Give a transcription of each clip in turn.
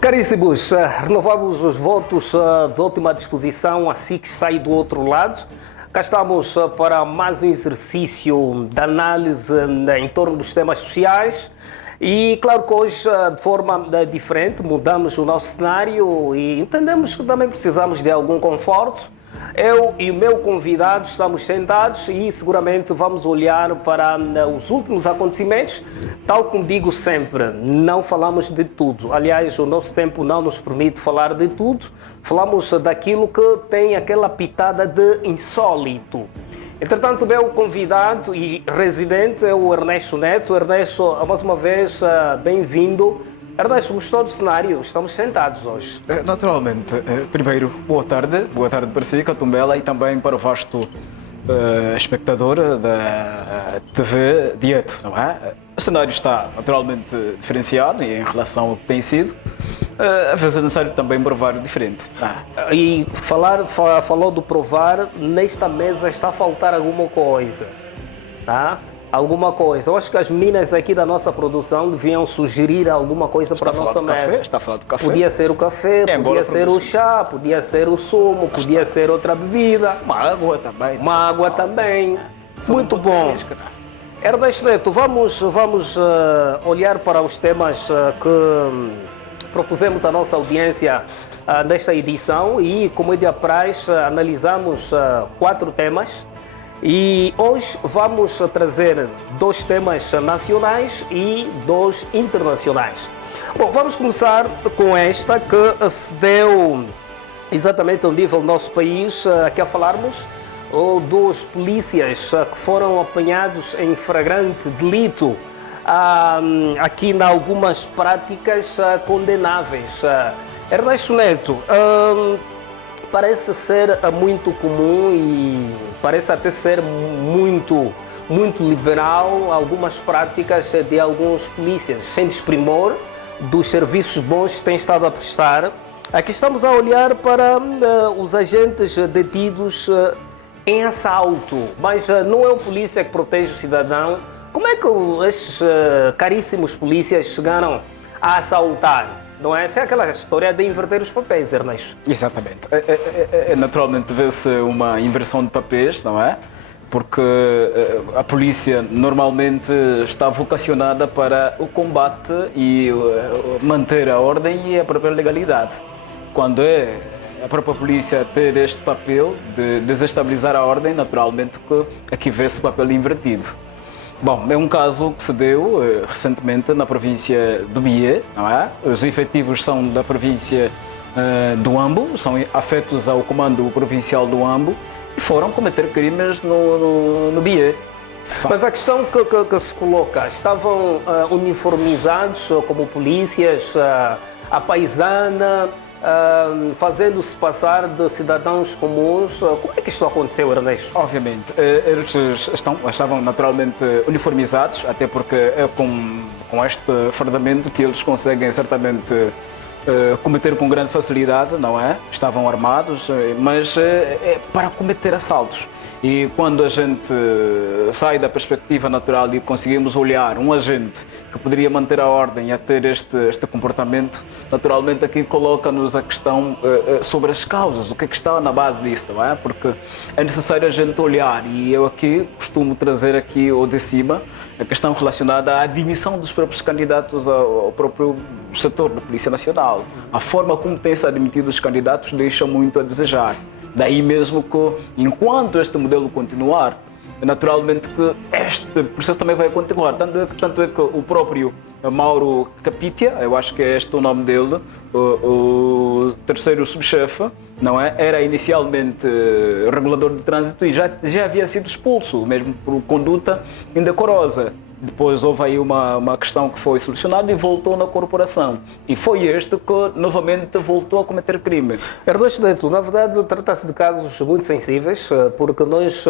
Caríssimos, renovamos os votos de última disposição, assim que está aí do outro lado. Cá estamos para mais um exercício de análise em torno dos temas sociais. E claro que hoje, de forma diferente, mudamos o nosso cenário e entendemos que também precisamos de algum conforto. Eu e o meu convidado estamos sentados e seguramente vamos olhar para os últimos acontecimentos. Tal como digo sempre, não falamos de tudo. Aliás, o nosso tempo não nos permite falar de tudo. Falamos daquilo que tem aquela pitada de insólito. Entretanto, o meu convidado e residente é o Ernesto Neto. Ernesto, mais uma vez, bem-vindo. Ernesto, gostou do cenário? Estamos sentados hoje. Naturalmente. Primeiro, boa tarde para si, Catumbela, e também para o vasto espectador da TV Dieto, não é? O cenário está naturalmente diferenciado em relação ao que tem sido. Às vezes é necessário também provar diferente. E falou do provar, nesta mesa está a faltar alguma coisa, tá? Alguma coisa. Eu acho que as meninas aqui da nossa produção deviam sugerir alguma coisa para a nossa mesa. Está a falar do café? Podia ser o café, podia ser o chá, podia ser o sumo, podia ser outra bebida. Uma água também. Uma água também. Muito bom. Ernesto Neto, vamos olhar para os temas que propusemos à nossa audiência nesta edição e, como é de apraz, analisamos 4 temas. E hoje vamos trazer 2 temas nacionais e 2 internacionais. Bom, vamos começar com esta que se deu exatamente ao nível do nosso país, aqui a falarmos dos polícias que foram apanhados em flagrante delito aqui em algumas práticas condenáveis. Ernesto Neto, parece ser muito comum e parece até ser muito liberal algumas práticas de alguns polícias, sem desprimor dos serviços bons que têm estado a prestar. Aqui estamos a olhar para os agentes detidos em assalto, mas não é o polícia que protege o cidadão. Como é que estes caríssimos polícias chegaram a assaltar? Não é? Essa é aquela história de inverter os papéis, Ernesto. Exatamente. Naturalmente vê-se uma inversão de papéis, não é? Porque a polícia normalmente está vocacionada para o combate e manter a ordem e a própria legalidade. Quando é a própria polícia ter este papel de desestabilizar a ordem, naturalmente que aqui vê-se o papel invertido. Bom, é um caso que se deu recentemente na província do Bié, não é? Os efetivos são da província do Ambo, são afetos ao comando provincial do Ambo e foram cometer crimes no Bié. Mas a questão que se coloca, estavam uniformizados como polícias, à paisana, fazendo-se passar de cidadãos comuns. Como é que isto aconteceu, Ernesto? Obviamente, eles estavam naturalmente uniformizados, até porque é com este fardamento que eles conseguem certamente cometer com grande facilidade, não é? Estavam armados, mas é para cometer assaltos. E quando a gente sai da perspectiva natural e conseguimos olhar um agente que poderia manter a ordem a ter este comportamento, naturalmente aqui coloca-nos a questão sobre as causas, o que é que está na base disso, não é? Porque é necessário a gente olhar, e eu aqui costumo trazer aqui ao de cima a questão relacionada à admissão dos próprios candidatos ao próprio setor da Polícia Nacional. A forma como têm-se admitido os candidatos deixa muito a desejar. Daí mesmo que, enquanto este modelo continuar, naturalmente que este processo também vai continuar. Tanto é que o próprio Mauro Capitia, eu acho que é este o nome dele, o terceiro subchefe, não é? Era inicialmente regulador de trânsito e já havia sido expulso, mesmo por conduta indecorosa. Depois houve aí uma questão que foi solucionada e voltou na corporação. E foi este que novamente voltou a cometer crime. Ernesto Neto, na verdade trata-se de casos muito sensíveis, porque nós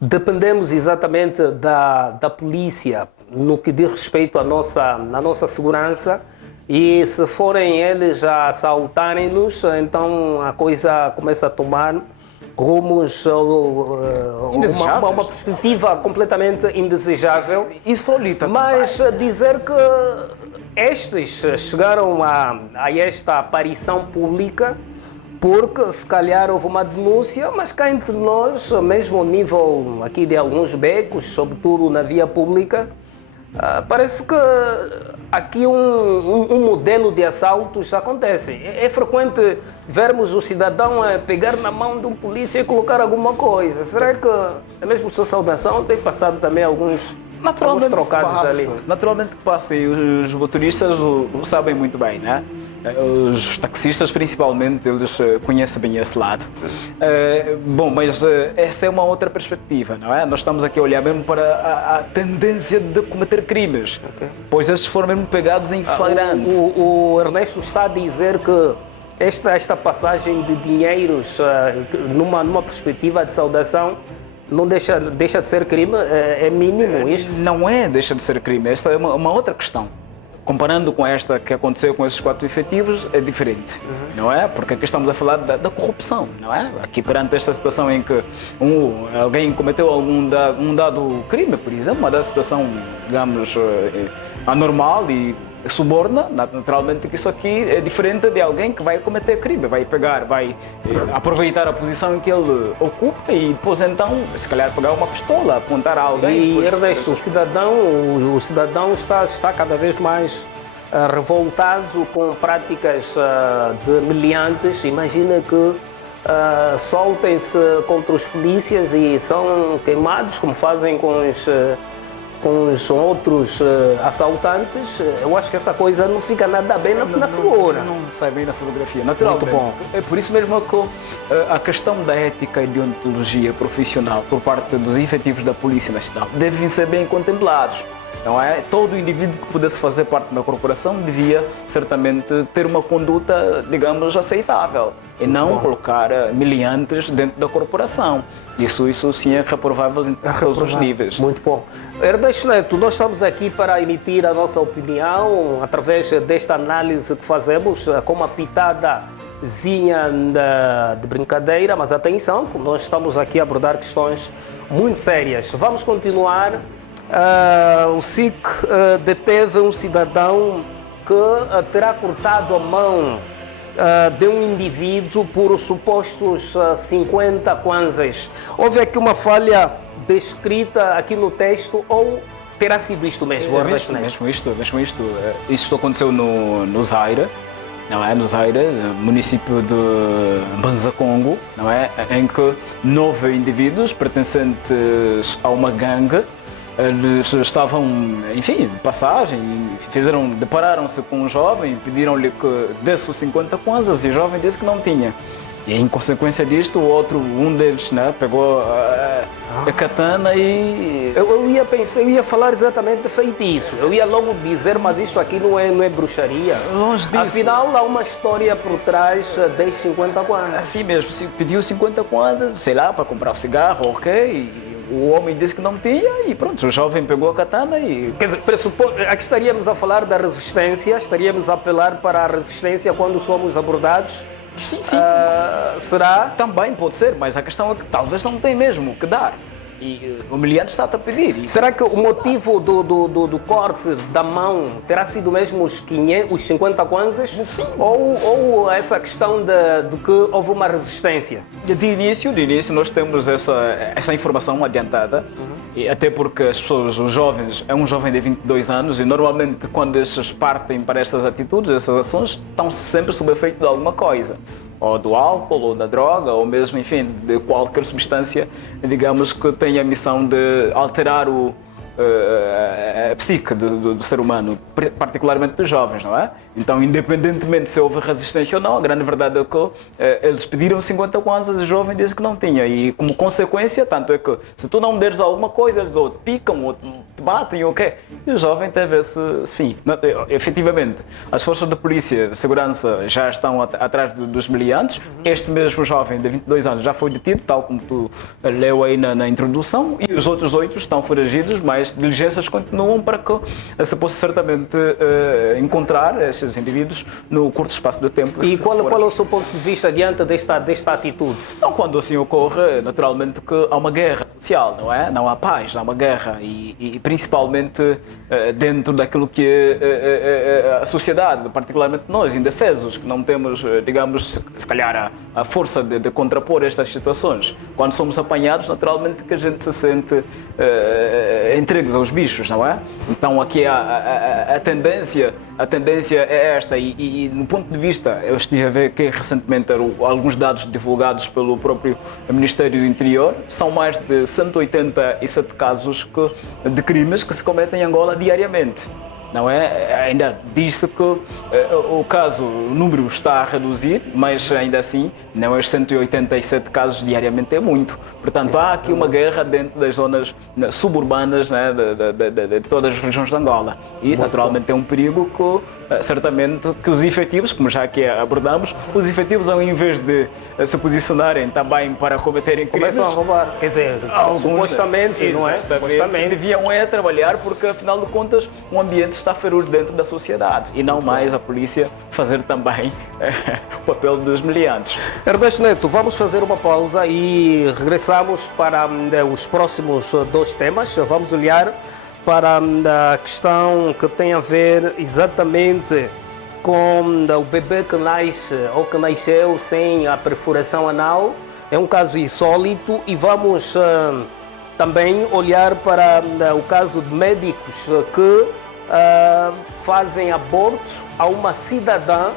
dependemos exatamente da polícia no que diz respeito à nossa segurança. E se forem eles a assaltarem-nos, então a coisa começa a tomar rumos, uma perspectiva completamente indesejável. Insólita. Mas dizer que estes chegaram a esta aparição pública porque se calhar houve uma denúncia, mas cá entre nós, mesmo ao nível aqui de alguns becos, sobretudo na via pública, parece que aqui um modelo de assaltos acontece. É frequente vermos o cidadão pegar na mão de um polícia e colocar alguma coisa. Será que a mesma sua saudação tem passado também alguns trocados passa, ali? naturalmente que passa, e os motoristas o sabem muito bem, né? Os taxistas, principalmente, eles conhecem bem esse lado. Bom, mas essa é uma outra perspectiva, não é? Nós estamos aqui a olhar mesmo para a tendência de cometer crimes, pois esses foram mesmo pegados em flagrante. O Ernesto está a dizer que esta passagem de dinheiros numa perspectiva de saudação não deixa de ser crime, é mínimo isto? Não deixa de ser crime, esta é uma outra questão. Comparando com esta que aconteceu com esses 4 efetivos, é diferente, não é? Porque aqui estamos a falar da corrupção, não é? Aqui perante esta situação em que alguém cometeu um dado crime, por exemplo, uma dada situação, digamos, anormal e suborna, naturalmente que isso aqui é diferente de alguém que vai cometer crime, vai aproveitar a posição em que ele ocupa e depois então, se calhar pegar uma pistola, apontar a alguém. E Ernesto, o cidadão está cada vez mais revoltado com práticas de meliantes. Imagina que soltem-se contra os polícias e são queimados, como fazem com os outros assaltantes. Eu acho que essa coisa não fica nada bem na figura. Não sai bem na fotografia, naturalmente. Muito bom. É por isso mesmo que a questão da ética e deontologia profissional por parte dos efetivos da Polícia Nacional devem ser bem contemplados. Não é? Todo indivíduo que pudesse fazer parte da corporação devia certamente ter uma conduta, digamos, aceitável e não colocar meliantes dentro da corporação. Isso sim é reprovável em todos os níveis. Muito bom. Ernesto Neto, nós estamos aqui para emitir a nossa opinião através desta análise que fazemos com uma pitadazinha de brincadeira, mas atenção, nós estamos aqui a abordar questões muito sérias. Vamos continuar. O SIC deteve um cidadão que terá cortado a mão de um indivíduo por supostos 50 kwanzas. Houve aqui uma falha descrita aqui no texto ou terá sido isto mesmo? Mesmo isto. Isso aconteceu no Zaire, não é? No Zaire, município de Mbanza-Congo, não é? Em que 9 indivíduos pertencentes a uma gangue, eles estavam, enfim, de passagem, depararam-se com um jovem, pediram-lhe que desse os 50 kwanzas e o jovem disse que não tinha. E em consequência disto, um deles, né, pegou a katana e... Eu ia falar exatamente de feitiço. Eu ia logo dizer, mas isto aqui não é bruxaria. Longe disso. Afinal, há uma história por trás das 50 kwanzas. Assim mesmo, pediu 50 kwanzas, sei lá, para comprar o cigarro, ok? O homem disse que não tinha e pronto, o jovem pegou a katana e... Quer dizer, aqui estaríamos a falar da resistência, estaríamos a apelar para a resistência quando somos abordados. Sim. Será? Também pode ser, mas a questão é que talvez não tem mesmo o que dar. E o humilhante está-te a pedir. Será que o motivo do corte da mão terá sido mesmo os 50 kwanzas? Sim. Ou essa questão de que houve uma resistência? De início nós temos essa informação adiantada. E até porque as pessoas, os jovens, é um jovem de 22 anos e normalmente quando estes partem para estas atitudes, essas ações, estão sempre sob efeito de alguma coisa. Ou do álcool, ou da droga, ou mesmo, enfim, de qualquer substância, digamos, que tenha a missão de alterar a psique do ser humano, particularmente dos jovens, não é? Então, independentemente se houve resistência ou não, a grande verdade é que eles pediram 50 kwanzas e o jovem disse que não tinha. E como consequência, tanto é que se tu não deres alguma coisa, eles ou te picam ou te batem ou o quê? E o jovem teve esse fim. Efetivamente, as forças de polícia de segurança já estão atrás dos meliantes. Este mesmo jovem de 22 anos já foi detido, tal como tu leu aí na introdução, e os outros 8 estão foragidos, mas as diligências continuam para que se possa certamente encontrar esses indivíduos no curto espaço de tempo. E qual é o seu ponto de vista diante desta atitude? Então, quando assim ocorre, naturalmente que há uma guerra social, não é? Não há paz, há uma guerra e principalmente dentro daquilo que é a sociedade, particularmente nós, indefesos, que não temos, digamos, se calhar a força de contrapor estas situações. Quando somos apanhados, naturalmente que a gente se sente entregues aos bichos, não é? Então aqui a tendência é esta e no ponto de vista, eu estive a ver que recentemente alguns dados divulgados pelo próprio Ministério do Interior, são mais de 187 casos de crimes que se cometem em Angola diariamente. Não é? Ainda diz-se que o número está a reduzir, mas ainda assim, não é 187 casos diariamente é muito. Portanto, há aqui uma guerra dentro das zonas suburbanas, né, de todas as regiões de Angola. E, naturalmente, é um perigo que, certamente, que os efetivos, como já aqui abordamos, os efetivos, ao invés de se posicionarem também para cometerem crimes... Começam a roubar, quer dizer, supostamente, não é? Supostamente. Deviam trabalhar porque, afinal de contas, o ambiente está feroz dentro da sociedade e não mais a polícia fazer também o papel dos meliantes. Ernesto Neto, vamos fazer uma pausa e regressamos para os próximos dois temas. Vamos olhar para a questão que tem a ver exatamente com o bebê que nasce ou que nasceu sem a perfuração anal. É um caso insólito e vamos também olhar para o caso de médicos que fazem aborto a uma cidadã,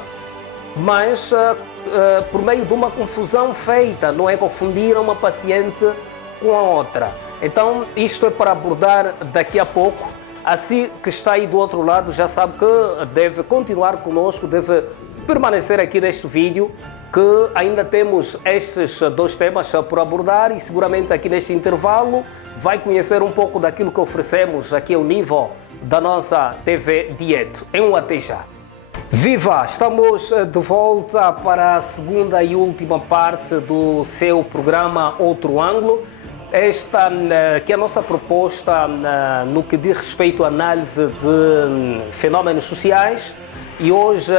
mas por meio de uma confusão feita, não é? Confundiram uma paciente com a outra. Então, isto é para abordar daqui a pouco. Assim que está aí do outro lado, já sabe que deve continuar conosco, deve permanecer aqui neste vídeo, que ainda temos estes dois temas por abordar e seguramente aqui neste intervalo vai conhecer um pouco daquilo que oferecemos aqui ao nível da nossa TV Direto. Até já. Viva! Estamos de volta para a segunda e última parte do seu programa Outro Ângulo. Esta que é a nossa proposta no que diz respeito à análise de fenómenos sociais. E hoje,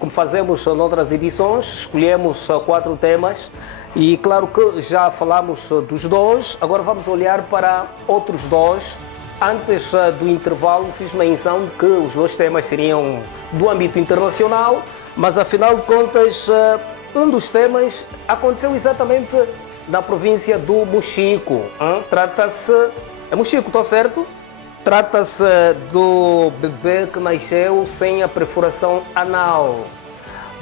como fazemos noutras edições, escolhemos 4 temas e claro que já falamos dos dois, agora vamos olhar para outros dois. Antes do intervalo fiz menção de que os dois temas seriam do âmbito internacional, mas afinal de contas um dos temas aconteceu exatamente na província do Mochico. Trata-se... É Mochico, estou certo? Trata-se do bebê que nasceu sem a perfuração anal.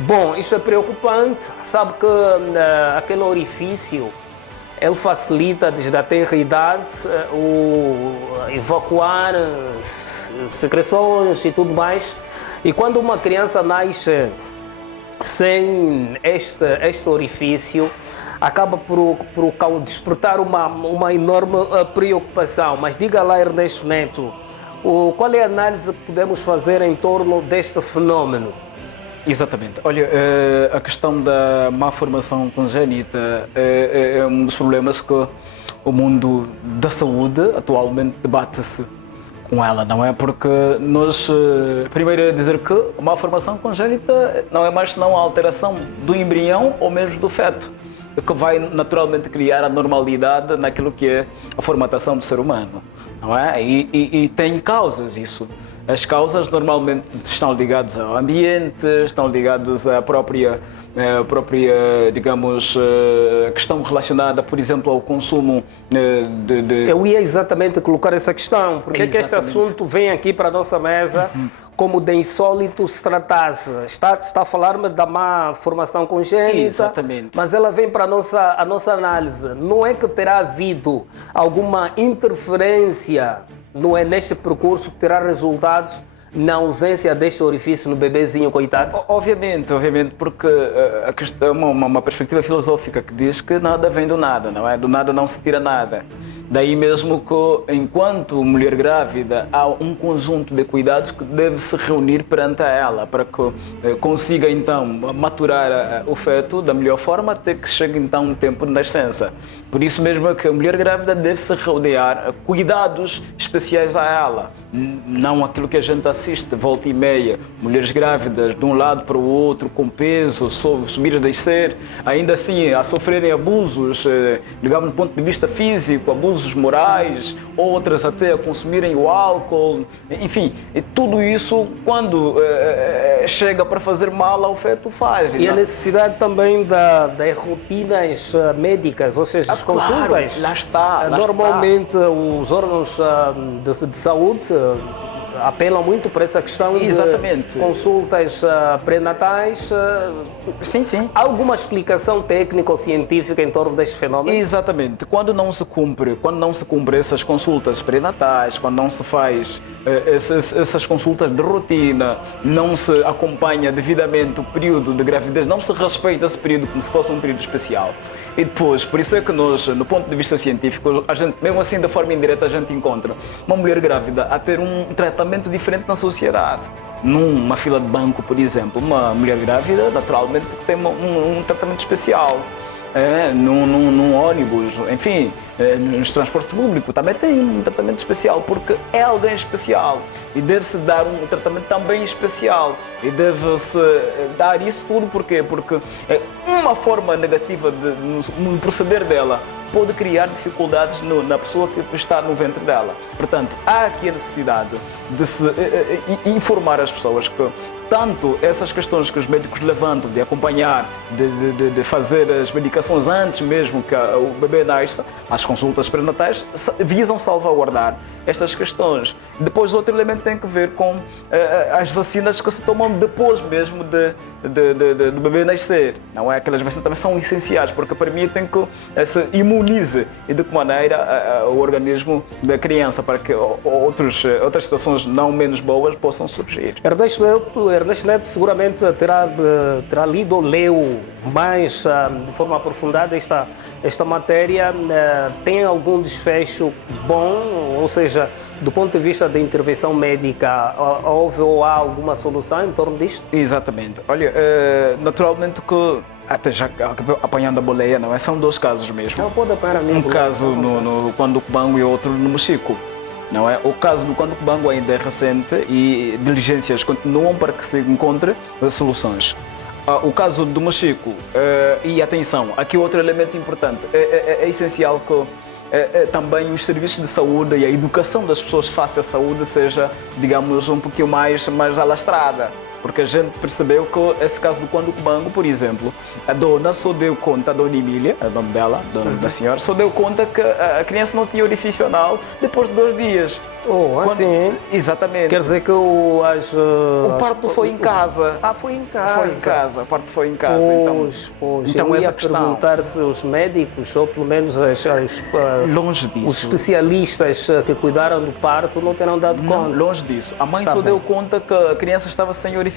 Bom, isto é preocupante. Sabe que aquele orifício ele facilita desde a tenra idade o evacuar secreções e tudo mais. E quando uma criança nasce sem este orifício, acaba por despertar uma enorme preocupação. Mas diga lá, Ernesto Neto, qual é a análise que podemos fazer em torno deste fenómeno? Exatamente. Olha, a questão da má formação congénita é um dos problemas que o mundo da saúde atualmente debate-se com ela, não é? Porque nós, primeiro é dizer que a má formação congénita não é mais senão a alteração do embrião ou mesmo do feto, que vai naturalmente criar a normalidade naquilo que é a formatação do ser humano, não é? E tem causas isso. As causas normalmente estão ligadas ao ambiente, estão ligadas à própria digamos, questão relacionada, por exemplo, ao consumo de... Eu ia exatamente colocar essa questão. Porque é que este assunto vem aqui para a nossa mesa como de insólito se tratasse? Está a falar-me da má formação congénita, exatamente, mas ela vem para a nossa análise. Não é que terá havido alguma interferência, não é, neste percurso que terá resultado na ausência deste orifício no bebezinho, coitado? Obviamente, porque a questão, uma perspectiva filosófica que diz que nada vem do nada, não é? Do nada não se tira nada. Daí mesmo que, enquanto mulher grávida, há um conjunto de cuidados que deve se reunir perante ela para que consiga então maturar o feto da melhor forma até que chegue então o tempo de nascença. Por isso mesmo é que a mulher grávida deve se rodear cuidados especiais a ela, não aquilo que a gente assiste volta e meia, mulheres grávidas de um lado para o outro com peso, subir e descer, ainda assim a sofrerem abusos, digamos do ponto de vista físico, abusos morais, outras até a consumirem o álcool, enfim, tudo isso quando chega para fazer mal ao feto faz. E a necessidade também de rotinas médicas, ou seja, as consultas. Claro, lá está. Normalmente os órgãos de saúde apelam muito para essa questão de consultas pré-natais. Sim, sim. Há alguma explicação técnica ou científica em torno deste fenómeno? Exatamente. Quando não se cumpre essas consultas pré-natais, quando não se faz essas consultas de rotina, não se acompanha devidamente o período de gravidez, não se respeita esse período como se fosse um período especial. E depois, por isso é que nós, no ponto de vista científico, a gente, mesmo assim de forma indireta, a gente encontra uma mulher grávida a ter um tratamento diferente na sociedade. Numa fila de banco, por exemplo, uma mulher grávida, naturalmente, tem um tratamento especial. Num ônibus, enfim, nos transportes públicos, também tem um tratamento especial, porque é alguém especial e deve-se dar um tratamento também especial e deve-se dar isso tudo porque uma forma negativa no proceder dela pode criar dificuldades na pessoa que está no ventre dela. Portanto, há aqui a necessidade de se informar as pessoas que tanto essas questões que os médicos levantam de acompanhar, de fazer as medicações antes mesmo que o bebê nasça, as consultas pré-natais visam salvaguardar estas questões. Depois outro elemento tem que ver com as vacinas que se tomam depois mesmo do bebê nascer. Não é? Aquelas vacinas também são essenciais porque permitem que se imunize e de que maneira o organismo da criança para que outras situações não menos boas possam surgir. Ernesto Neto seguramente terá lido ou leu mais de forma aprofundada esta matéria. Tem algum desfecho bom? Ou seja, do ponto de vista da intervenção médica, houve ou há alguma solução em torno disto? Exatamente. Olha, naturalmente que até já apanhando a boleia, não é? São dois casos mesmo. Não pode apanhar a minha boleia. Caso no Quando-Cubango e outro no Mochico. Não é? O caso do Quando-Cubango ainda é recente e diligências continuam para que se encontre soluções. O caso do Mochico, e atenção, aqui outro elemento importante, é essencial que também os serviços de saúde e a educação das pessoas face à saúde seja, digamos, um pouquinho mais alastrada. Porque a gente percebeu que esse caso do Quando-Cubango, por exemplo, a dona só deu conta, a dona Emília, o nome dela, da senhora, só deu conta que a criança não tinha orifício anal depois de 2 dias. Assim? Exatamente. Quer dizer que o parto foi em casa. Foi em casa. Foi em casa, o parto foi em casa. Então eu ia perguntar se os médicos, ou pelo menos longe disso. Os especialistas que cuidaram do parto não terão dado conta. Longe disso. A mãe só deu conta que a criança estava sem orifício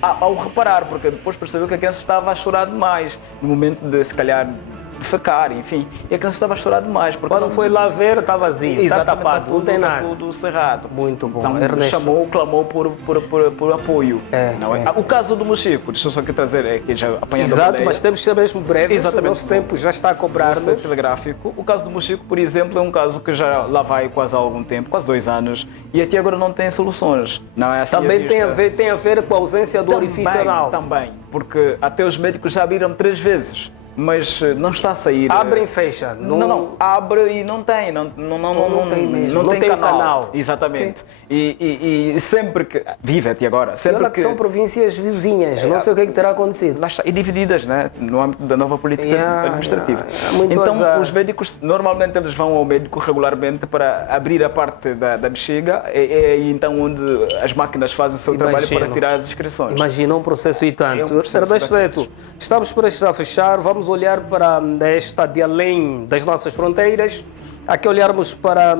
ao reparar, porque depois percebeu que a criança estava a chorar demais no momento de, se calhar, defecar, enfim, e a criança estava a chorar demais. Quando foi lá ver, está vazio, está tapado, não tem nada. Tudo cerrado. Muito bom. Então, clamou por apoio. Não é? O caso do Mochico, deixa eu só aqui trazer, que já apanhando a boleia. Mas temos que ser mesmo breves, o nosso tempo já está a cobrar-nos. Telegráfico. O caso do Mochico, por exemplo, é um caso que já lá vai quase há algum tempo, quase 2 anos, e até agora não tem soluções. Não é assim. Também tem a ver com a ausência do orifício anal. Também, porque até os médicos já abriram 3 vezes. Mas não está a sair. Abre e fecha. Não, abre e não tem. Não tem mesmo. Não tem canal. Exatamente. E sempre que. Vive até agora. Sempre que são províncias vizinhas. Não sei o que é que terá acontecido. Lá está. E divididas, né? No âmbito da nova política administrativa. Então, os médicos, normalmente, eles vão ao médico regularmente para abrir a parte da bexiga. É aí então onde as máquinas fazem o seu trabalho para tirar as excreções. Imagina um processo e tanto. Ernesto Neto, estamos prestes a fechar. Vamos olhar para esta de além das nossas fronteiras. Aqui olharmos para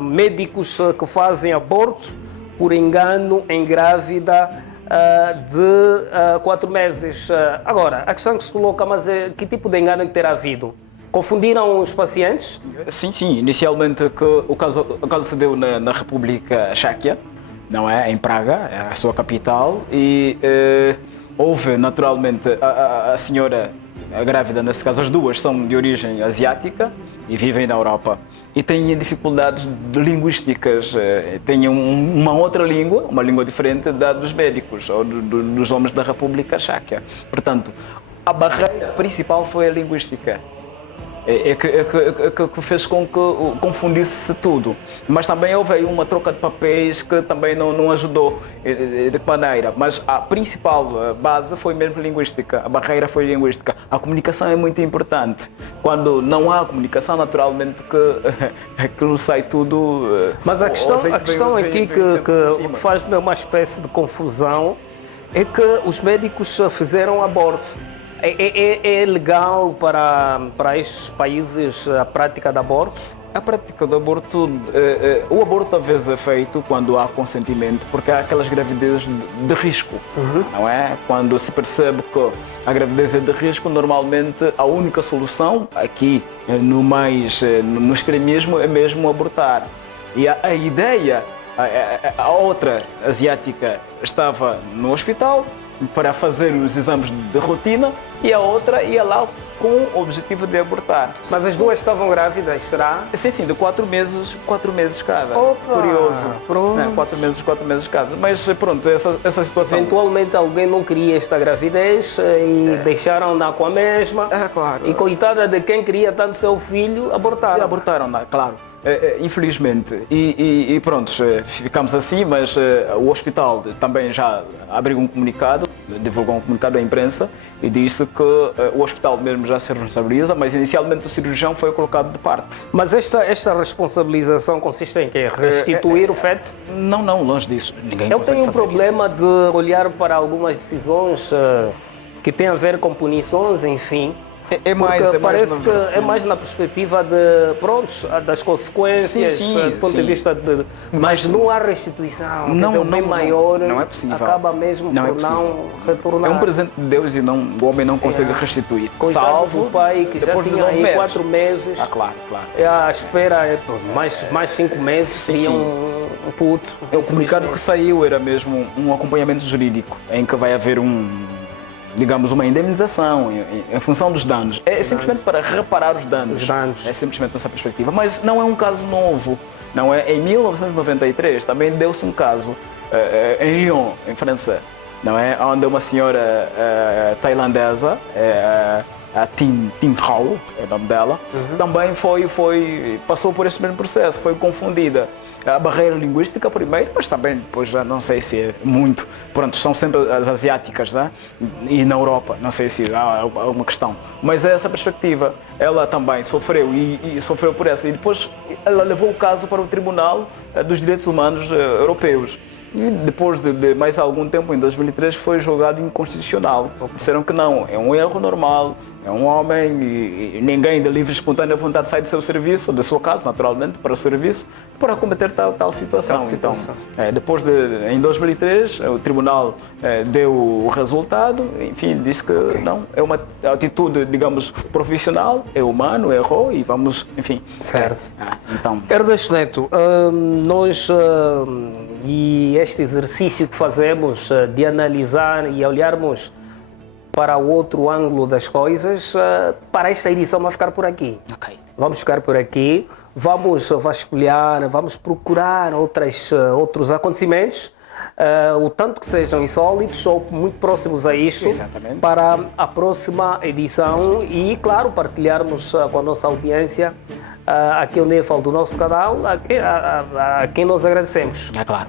médicos que fazem aborto por engano em grávida de 4 meses. Agora, a questão que se coloca, mas que tipo de engano que terá havido? Confundiram os pacientes? Sim, sim. Inicialmente que o caso se deu na República Checa, não é? Em Praga, é a sua capital, e houve naturalmente a senhora a grávida, nesse caso as duas são de origem asiática e vivem na Europa e têm dificuldades linguísticas, têm uma outra língua, uma língua diferente da dos médicos ou dos homens da República Checa. Portanto, a barreira principal foi a linguística. Que fez com que confundisse tudo. Mas também houve aí uma troca de papéis que também não ajudou de que maneira. Mas a principal base foi mesmo linguística, a barreira foi linguística. A comunicação é muito importante. Quando não há comunicação, naturalmente que aquilo sai tudo... Mas a questão aqui que faz uma espécie de confusão é que os médicos fizeram aborto. É legal para estes países a prática de aborto? A prática do aborto, o aborto às vezes é feito quando há consentimento, porque há aquelas gravidezes de risco, não é? Quando se percebe que a gravidez é de risco, normalmente a única solução aqui no extremismo é mesmo abortar. E a ideia, a outra asiática estava no hospital para fazer os exames de rotina e a outra ia lá com o objetivo de abortar. Mas as duas estavam grávidas, será? Sim, de 4 meses cada. Opa, curioso. Pronto. 4 meses cada. Mas pronto, essa situação... Eventualmente alguém não queria esta gravidez e deixaram-na com a mesma. Claro. E coitada de quem queria tanto seu filho, abortaram. E abortaram, claro. Infelizmente. E pronto, ficamos assim, mas o hospital também já abriu um comunicado, divulgou um comunicado à imprensa e disse que o hospital mesmo já se responsabiliza, mas inicialmente o cirurgião foi colocado de parte. Mas esta responsabilização consiste em quê? Restituir o feto? Não, longe disso. Ninguém Eu consegue tenho um fazer problema de olhar para algumas decisões que têm a ver com punições, enfim. Parece que é mais na perspectiva das consequências, do ponto de vista de... Mas não há restituição, o bem maior não é possível. Acaba mesmo por não retornar. É um presente de Deus e o homem não consegue restituir. Coitado Salvo do pai que já tinha aí 4 meses. Claro. A espera mais 5 meses, seria um puto. O comunicado que saiu era mesmo um acompanhamento jurídico, em que vai haver digamos, uma indemnização em função dos danos. É simplesmente para reparar os danos. É simplesmente nessa perspectiva. Mas não é um caso novo. Não é? Em 1993 também deu-se um caso em Lyon, em França, não é? Onde uma senhora tailandesa, a Tin Hao, é o nome dela, também passou por esse mesmo processo, foi confundida. A barreira linguística primeiro, mas também depois já não sei se é muito. Pronto, são sempre as asiáticas, né? E na Europa, não sei se há alguma questão. Mas é essa perspectiva. Ela também sofreu e sofreu por essa. E depois ela levou o caso para o Tribunal dos Direitos Humanos Europeus. E depois de mais algum tempo, em 2003, foi julgado inconstitucional. Disseram que não, é um erro normal, é um homem e ninguém de livre e espontânea vontade sai do seu serviço, da sua casa, naturalmente, para o serviço, para cometer tal situação. Então, depois em 2003, o tribunal deu o resultado, enfim, disse que não, é uma atitude, digamos, profissional, é humano, errou e vamos, enfim. Certo. Então. Ernesto Neto, nós e este exercício que fazemos de analisar e olharmos para o outro ângulo das coisas, para esta edição vai ficar por aqui. Vamos ficar por aqui, vamos vasculhar, vamos procurar outros acontecimentos, o tanto que sejam insólitos ou muito próximos a isto, para a próxima edição e, claro, partilharmos com a nossa audiência aqui o Nefal do nosso canal, a quem nós agradecemos. Claro.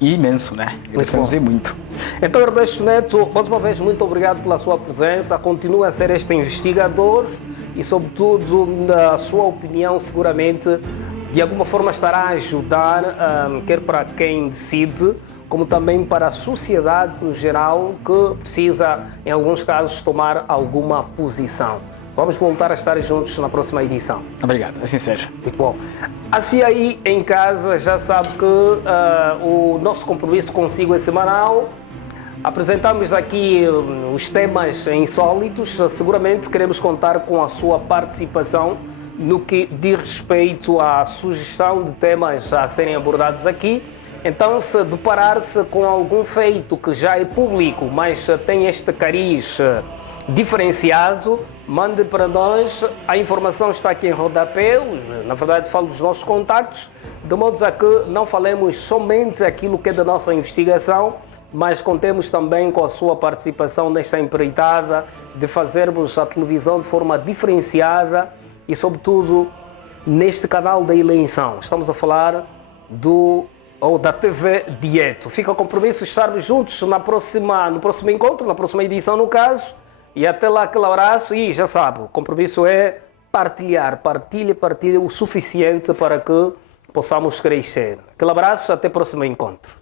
E imenso, né? Agradecemos muito. Então, Ernesto Neto, mais uma vez, muito obrigado pela sua presença. Continua a ser este investigador e, sobretudo, a sua opinião seguramente de alguma forma estará a ajudar, quer para quem decide, como também para a sociedade no geral, que precisa, em alguns casos, tomar alguma posição. Vamos voltar a estar juntos na próxima edição. Obrigado, assim seja. Muito bom. Assim aí em casa já sabe que o nosso compromisso consigo é semanal. Apresentamos aqui os temas insólitos. Seguramente queremos contar com a sua participação no que diz respeito à sugestão de temas a serem abordados aqui. Então, se deparar-se com algum feito que já é público, mas tem este cariz diferenciado, mande para nós. A informação está aqui em rodapé. Na verdade, falo dos nossos contactos, de modo a que não falemos somente aquilo que é da nossa investigação, mas contemos também com a sua participação nesta empreitada de fazermos a televisão de forma diferenciada e, sobretudo, neste canal da eleição. Estamos a falar da TV Direto. Fica o compromisso de estarmos juntos no próximo encontro, na próxima edição, no caso. E até lá, aquele abraço. E já sabe, o compromisso é partilhar. Partilhe o suficiente para que possamos crescer. Aquele abraço, até o próximo encontro.